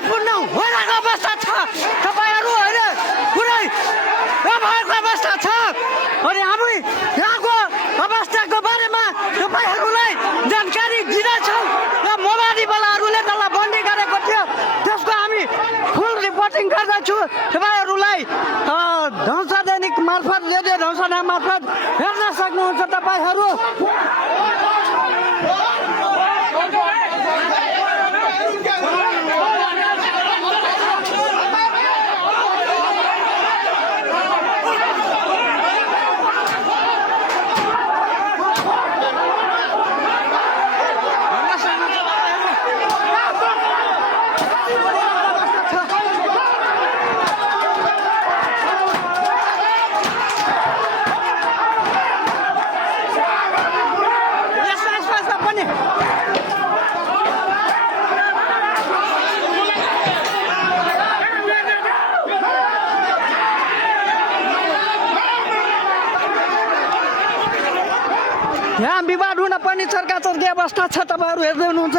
विवादपूर्ण भइरहेको अवस्था छ तपाईहरू होइन कुनै भएको अवस्था छ अनि हामी यहाँको अवस्थाको बारेमा तपाईहरूलाई जानकारी दिँदैछौँ र मोबाइलवालाहरूले त्यसलाई बन्दी गरेको थियो त्यसको हामी फुल रिपोर्टिङ गर्दैछु तपाईँहरूलाई ध्वंस दैनिक मार्फत रेडियो ध्वंसना मार्फत हेर्न सक्नुहुन्छ तपाईँहरू यहाँ विवाद हुन पनि चर्का चर्की अवस्था छ तपाईहरू हेर्दै हुनुहुन्छ